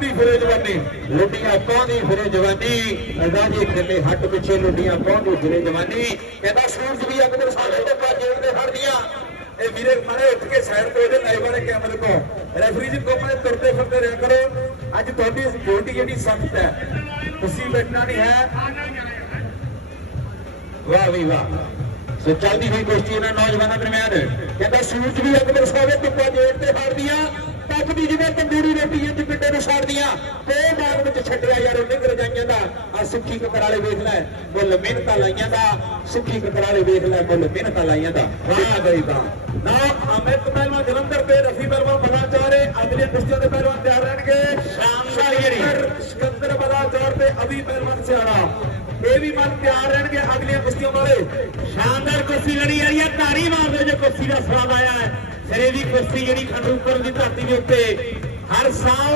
ਕੌਂਦੀ ਫਿਰੇ ਜਵਾਨੀ, ਲੁੱਡੀਆਂ ਕੌਂਦੀ ਫਿਰੇ ਜਵਾਨੀ ਰਾਜੇ ਖੇਲੇ ਹੱਟ ਪਿੱਛੇ ਲੁੱਡੀਆਂ ਕੌਂਦੀ ਫਿਰੇ ਜਵਾਨੀ। ਕਹਿੰਦਾ, ਸੂਰਜ ਵੀ ਅੱਗ ਦੇ ਸਾਡੇ ਤੋਂ ਪਾ ਜੇੜ ਦੇ ਫੜਦੀਆਂ ਇਹ ਵੀਰੇ ਮਾਰੇ ਉੱਠ ਕੇ ਸਾਈਡ ਤੇ ਉਹਦੇ ਲਾਈਵ ਵਾਲੇ ਕੈਮਰੇ ਤੋਂ। ਰੈਫਰੀ ਜੀ ਕੋ ਮੈਂ ਤੁਰਦੇ ਫਿਰਦੇ ਰਹਿ ਕਰੋ। ਅੱਜ ਤੁਹਾਡੀ ਡਿਊਟੀ ਜਿਹੜੀ ਸਖਤ ਹੈ, ਤੁਸੀਂ ਬੈਠਣਾ ਨਹੀਂ ਹੈ। ਵਾਹ ਵੀ ਵਾਹ। ਸੋ ਚੱਲਦੀ ਹੋਈ ਕੁਸ਼ਤੀ ਇਹਨਾਂ ਨੌਜਵਾਨਾਂ ਦਰਮਿਆਨ। ਕਹਿੰਦਾ, ਸੂਰਜ ਵੀ ਅੱਗ ਬਰਸਾਵੇ ਧੁੱਪਾਂ ਜੇੜ ਤੇ ਫੜਦੀਆਂ ਪੱਕਦੀ ਜਿਵੇਂ ਤੰਦੂਰੀ ਰੋਟੀ ਇੰਜ ਪਿੰਡੇ ਨੂੰ ਸਾੜਦੀਆਂ ਤੇ ਬਾਗ ਵਿੱਚ ਛੱਡਿਆ ਯਾਰ ਉਹ ਨਿੰਗ ਰਜਾਈਆਂ ਦਾ। ਆ ਸੁੱਖੀ ਕਕਰਾਲੇ ਵੇਖ ਲੈ ਮੁੱਲ ਮਿਹਨਤਾਂ ਲਾਈਆਂ ਦਾ। ਸੁੱਖੀ ਕਕਰਾਲੇ ਵੇਖ ਲੈ ਮੁੱਲ ਮਿਹਨਤਾਂ ਲਾਈਆਂ ਦਾ। ਵਾਹ ਗਈ ਵਾਹ। ਨਾ ਅਮਿਤ ਪਹਿਲਵਾਨ ਜਲੰਧਰ ਤੇ ਰਫੀ ਪਹਿਲਵਾਨ ਬਲਾਚਾਰੇ ਅਗਲੇ ਕੁਸ਼ਤੀਆਂ ਦੇ ਪਹਿਲਵਾਨ ਤਿਆਰ ਰਹਿਣਗੇ। ਸ਼ਾਨਦਾਰ ਜਿਹੜੀ ਸਿਕੰਦਰ ਬਲਾਚਾਰ ਤੇ ਅਭੀ ਪਹਿਲਵਾਨ ਸਿਆਣਾ। ਇਹ ਵੀ ਮਨ ਤਿਆਰ ਰਹਿਣਗੇ ਅਗਲੀਆਂ ਕੁਸ਼ਤੀਆਂ ਵਾਲੇ ਸ਼ਾਨਦਾਰ ਕੁਰਸੀ ਲੜੀ ਆ ਰਹੀ ਹੈ ਤਾੜੀ ਮਾਰਦੇ ਜੋ ਕੁਰਸੀ ਦਾ ਸਵਾਦ ਆਇਆ ਹੈ। ਸਿਰੇ ਦੀ ਕੁਰਸੀ ਜਿਹੜੀ ਖੰਡੂਪੁਰ ਦੀ ਧਰਤੀ ਦੇ ਉੱਤੇ ਹਰ ਸਾਲ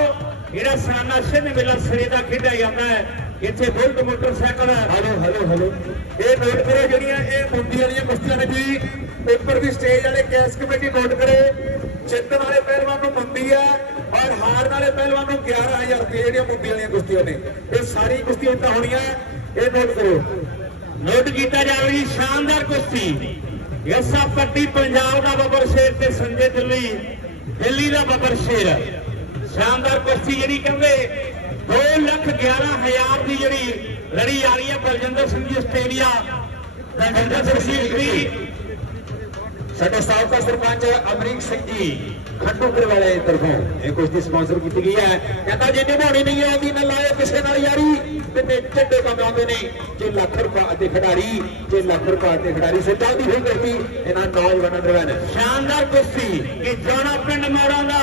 ਜਿਹੜਾ ਸਾਨਾ ਸਿੰਘ ਮੇਲਾ ਸਿਰੇ ਦਾ ਖੇਡਿਆ ਜਾਂਦਾ ਹੈ ਇੱਥੇ bullet motorcycle hello hello hello ਇਹ ਨੋਟ ਕਰੋ ਜਿਹੜੀਆਂ ਇਹ ਮੁੰਡੀ ਵਾਲੀਆਂ ਕੁਸ਼ਤੀਆਂ ਨੇ ਜੀ ਉੱਪਰ ਵੀ ਸਟੇਜ ਵਾਲੇ ਕੈਸ ਕਮੇਟੀ ਨੋਟ ਕਰੇ। ਜਿੱਤਣ ਵਾਲੇ ਪਹਿਲਵਾਨ ਨੂੰ ਮੁੰਡੀ ਹੈ ਔਰ ਹਾਰਨ ਵਾਲੇ ਪਹਿਲਵਾਨ ਨੂੰ 11000 ਰੁਪਏ ਜਿਹੜੀਆਂ ਮੁੰਡੀ ਵਾਲੀਆਂ ਕੁਸ਼ਤੀਆਂ ਨੇ। ਇਹ ਸਾਰੀ ਕੁਸ਼ਤੀਆਂ ਇੱਦਾਂ ਹੋਣੀਆਂ ਇਹ ਨੋਟ ਕਰੋ। ਨੋਟ ਕੀਤਾ ਜਾਵੇ ਜੀ ਸ਼ਾਨਦਾਰ ਕੁਸ਼ਤੀ। ਯਸਾ ਪੱਟੀ ਪੰਜਾਬ ਦਾ ਤੇ ਸੰਜੇ ਦਿੱਲੀ ਦਿੱਲੀ ਦਾ ਬੱਬਰ ਸ਼ੇਰ। ਸ਼ਾਨਦਾਰ ਕੁਸ਼ਤੀ ਜਿਹੜੀ ਕਹਿੰਦੇ 2 ਲੱਖ 11 ਹਜ਼ਾਰ ਦੀ ਜਿਹੜੀ ਲੜੀ ਆ ਰਹੀ ਹੈ ਬਲਜਿੰਦਰ ਸਿੰਘ ਜੀ ਆਸਟ੍ਰੇਲੀਆ ਬਲਜਿੰਦਰ ਸਿੰਘ ਜੀ ਸਾਡੇ ਸਾਬਕਾ ਸਰਪੰਚ ਅਮਰੀਕ ਸਿੰਘ ਜੀ, ਖੰਡੂਪੁਰ ਵਾਲੇ ਤਰਫੋਂ। ਇਹ ਕੁਸ਼ਤੀ ਸਪਾਂਸਰ ਕੀਤੀ ਗਈ ਹੈ। ਕਹਿੰਦਾ ਜੇ ਨਿਭਾਉਣੀ ਨਹੀਂ ਆਉਂਦੀ ਨਾ ਲਾਇਓ ਕਿਸੇ ਨਾਲ ਯਾਰੀ। ਤੇ ਨੇ ਚੱਡੇ ਕੰਮ ਆਉਂਦੇ ਨੇ। ਜੇ ਲੱਖ ਰੁਪਏ ਦੇ ਖਿਡਾਰੀ, ਜੇ ਲੱਖ ਰੁਪਏ ਦੇ ਖਿਡਾਰੀ ਸੇ ਚੱਲਦੀ ਹੋਈ ਕਰਤੀ ਇਹਨਾਂ ਨੌਜਵਾਨਾਂ ਦਰਮਿਆਨ। ਸ਼ਾਨਦਾਰ ਕੁਸ਼ਤੀ ਕਿ ਜੋੜਾ ਪਿੰਡ ਮੋੜਾਂ ਦਾ।